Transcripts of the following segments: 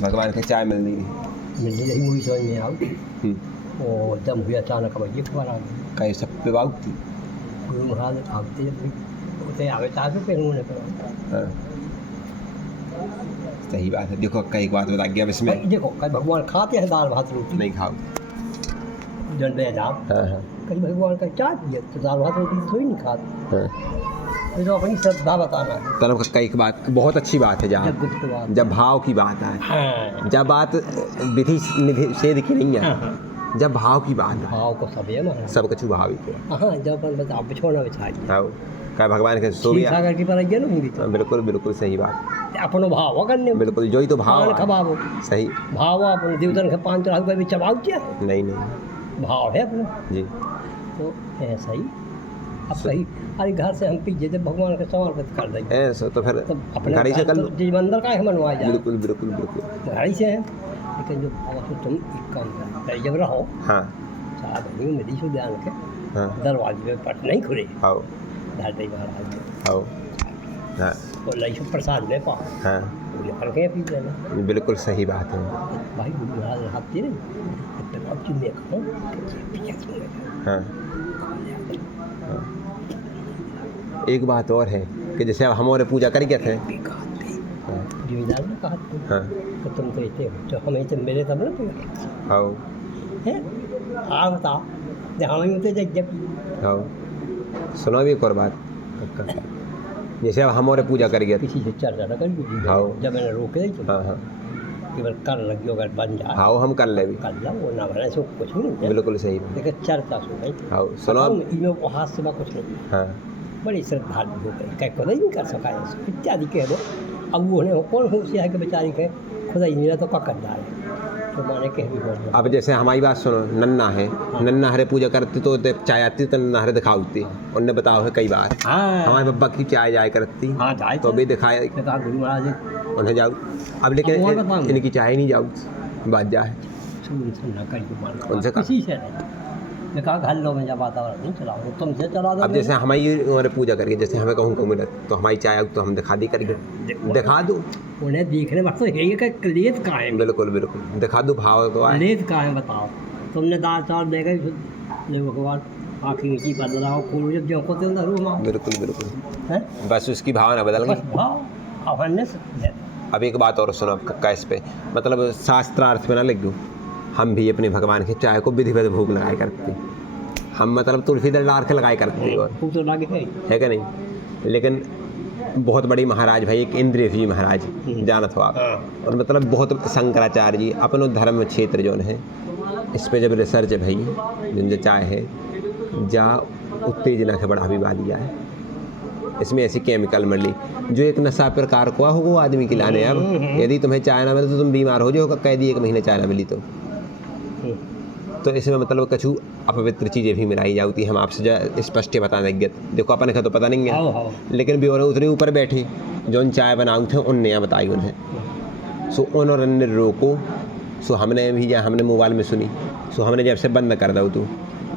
भगवान के चाय मिल रही मिलने यही मुझे समझ में आओ है और दम हुआ अचानक अब ये खबर आ गई कई सब पे बात थी। गुरु महाराज आते उसे आगे चाहते फिर उन्होंने कहा हाँ सही बात है। देखो कई बात बता गया अब इसमें भाई देखो कई भगवान खाते हैं दाल भात रोटी नहीं खाओ। जन बेजाब हाँ हाँ कई भगवान का चाय पिए तो दाल भात रोटी तो ही नहीं खाते। हाँ तो अपनी श्रद्धा बताना है तलब कई बात बहुत अच्छी बात है जब जहाँ गुप्त बात जब भाव की बात है। हाँ जब बात विधि निषेध की नहीं है, हाँ जब भाव की बात है। भाव को सब है ना सब कछु भाव ही है। हाँ जब अपन बता बिछोना बिछाइए हाँ क्या भगवान के सो क्षीर गया। सागर की पर ना हुई तो बिल्कुल बिल्कुल सही बात। अपनो भाव करने बिल्कुल जो ही तो भाव पान है। खबाबो सही भाव अपन देवतन के पान चढ़ाऊ का भी चबाऊ क्या नहीं नहीं भाव है अपना जी तो ऐसा ही अब कहीं अरे घर से हम पीछे जब भगवान के समर्पित कर देंगे ऐसा तो फिर तो अपने घर ही से कर लो। जी मंदिर का है मनवाया जाए बिल्कुल बिल्कुल बिल्कुल घर ही से है लेकिन जो भाव तुम एक काम करो जब रहो हाँ साथ नहीं मेरी सु ध्यान के हाँ दरवाजे में पट नहीं खुले आओ धरती महाराज आओ हाँ और लई सु प्रसाद ले पाओ हाँ फल के पी लेना बिल्कुल सही बात है। भाई गुरु महाराज हाथ दे रहे अब चुन खाओ हाँ हाँ। एक बात और है कि जैसे अब हमारे पूजा कर गए थे। हाँ जिम्मेदार ने कहा हाँ तो तुम तो इतने हो तो हमें तो मेरे तब ना आओ है हाँ बताओ जहाँ ही होते जब आओ सुनो भी एक और बात। जैसे अब हमारे पूजा कर गए थे। किसी से चर्चा न करिए हाँ जब मैंने रोके दी हाँ हाँ केवल कर लगी अगर बन जाए आओ हम कर ले भी कर ला वो ना बने सो कुछ नहीं है बिल्कुल सही बात। लेकिन चर्चा सो नहीं आओ सुनो इनमें हाथ से कुछ नहीं हाँ बड़ी श्रद्धालु हो गई कह खुदा ही नहीं कर सका इत्यादि कह दो अब वो ने कौन होशियार के बेचारी कहे खुदा ही मेरा तो का कर जा रहे तो माने कह भी बोल अब जैसे हमारी बात सुनो नन्ना है। नन्ना हरे पूजा करती तो चाय आती तो नन्ना हरे दिखाती उनने बताओ है कई बार हाँ हमारे बब्बा की चाय जाए करती हाँ जाए तो अभी दिखाए कहा गुरु महाराज जी उन्हें जाऊँ अब लेकिन अब और बताऊँ। इनकी चाय नहीं जाऊँ बात जाए उनसे न करिए मान उनसे कहा। किसी से नहीं मैं कहा घर लो मैं जब वातावरण नहीं चलाओ तुमसे चला दो अब जैसे हमारी उन्होंने पूजा करके जैसे हमें कहूँ कहूँ मिलत तो हमारी चाय आऊँ तो हम दिखा दी करके दिखा दो उन्हें देखने में तो यही है कि लेत कहाँ है बिल्कुल बिल्कुल दिखा दो भाव तो आए। लेत कहाँ है बताओ तुमने दाल चावल दे गए ले भगवान आँखी ऊँची पर लगाओ खोलो जब जो को तो रू माओ बिल्कुल बिल्कुल है बस उसकी भावना बदल बस गई। भाव अवरनेस अब एक बात और सुनो कक्का इस पे मतलब शास्त्रार्थ में ना लग गयो हम भी अपने भगवान की चाय को विधिवत भोग लगाए करते हम मतलब तुलसी दल डाल के लगाए करते और खूब तो लागे है क्या नहीं। लेकिन बहुत बड़ी महाराज भाई एक इंद्रिय जी महाराज जानत हो आप और मतलब बहुत शंकराचार्य जी अपनो धर्म क्षेत्र जो है इस पे जब रिसर्च भाई जिन जो चाय है जा उत्तेजना के बढ़ावी वाली है इसमें ऐसी केमिकल मरली जो एक नशा प्रकार को हो वो आदमी की लाने अब यदि तुम्हें चाय ना मिले तो तुम बीमार हो जाओ कैदी 1 महीने चाय ना मिली तो इसमें मतलब कछु अपवित्र चीज़ें भी मिलाई जाती हम आपसे स्पष्ट बता देंगे। देखो अपन का तो पता नहीं है लेकिन ब्यूरो उतने ऊपर बैठे जो उन चाय बनाऊ थे उनने यहाँ बताई उन्हें सो उन्होंने रोको सो हमने भी या हमने मोबाइल में सुनी सो हमने जब से बंद कर दो तू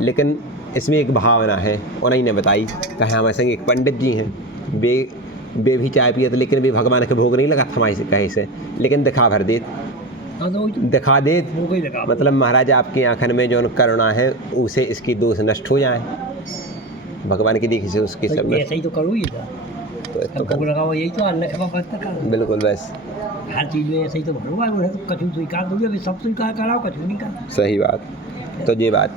लेकिन इसमें एक भावना है उन्हीं ने बताई कहे हमारे संग एक पंडित जी हैं बे भी चाय पिए थे लेकिन वे भगवान के भोग नहीं लगा था हमारे से कहीं से लेकिन दिखा भर दे दिखा दे मतलब महाराज आपकी आंखन में जो करुणा है उसे इसकी दोष नष्ट हो जाए भगवान की देखी से उसकी सब ऐसा ही तो करूँ तो भोग लगाओ यही तो अन्न खा बिल्कुल बस हर चीज़ में ऐसा ही तो भरोगा उन्हें तो कछु स्वीकार दोगे अभी सब स्वीकार कराओ कछु नहीं कर सही बात तो ये बात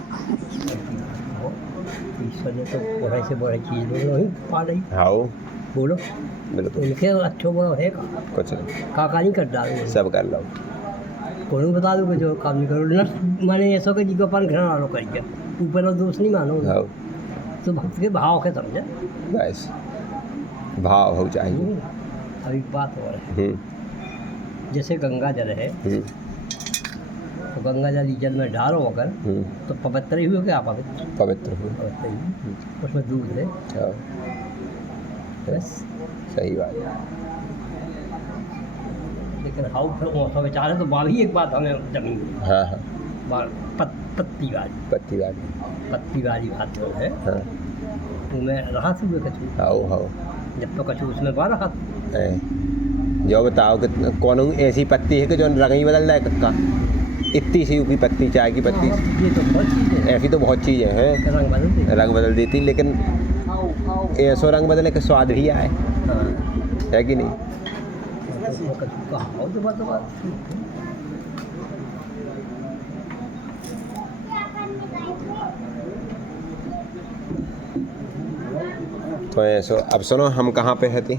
ईश्वर ने तो बड़े से बड़े चीज़ नहीं पा रही हाँ बोलो बिल्कुल उनके अच्छो बड़ो है कुछ नहीं काका नहीं कर डालो सब कर लो कौन बता दो जो काम नहीं करो न माने ऐसा कि जिसको अपन घर वालों करिए ऊपर और दोष नहीं मानो हाँ तो भक्त के भाव के समझे बस भाव हो चाहिए। अभी बात हो रही है जैसे गंगा जल है तो गंगा जल जल में डालो अगर तो पवित्र ही हो क्या पवित्र हो पवित्र ही उसमें दूध है बस सही बात लेकिन हाउ फिर मौसम विचार है तो वहाँ भी एक बात हमें जमीन हाँ हाँ पत्ती वाली बात जो है हाँ तो मैं रहा थी वो कछू हाँ हाँ जब तो कछू उसमें बार रहा जो बताओ कि कौन ऐसी पत्ती है कि जो रंग ही बदल जाए कक्का। इतनी सी की पत्ती, चाय की पत्ती, ये तो बहुत चीज़ है, ऐसी तो बहुत चीज़ें हैं रंग बदल देती है। रंग बदल देती, लेकिन ऐसो रंग बदले कि स्वाद भी आए, हाँ, है कि नहीं। कहाँ तो बात तो ऐसो अब सुनो हम कहाँ पे हैं थे।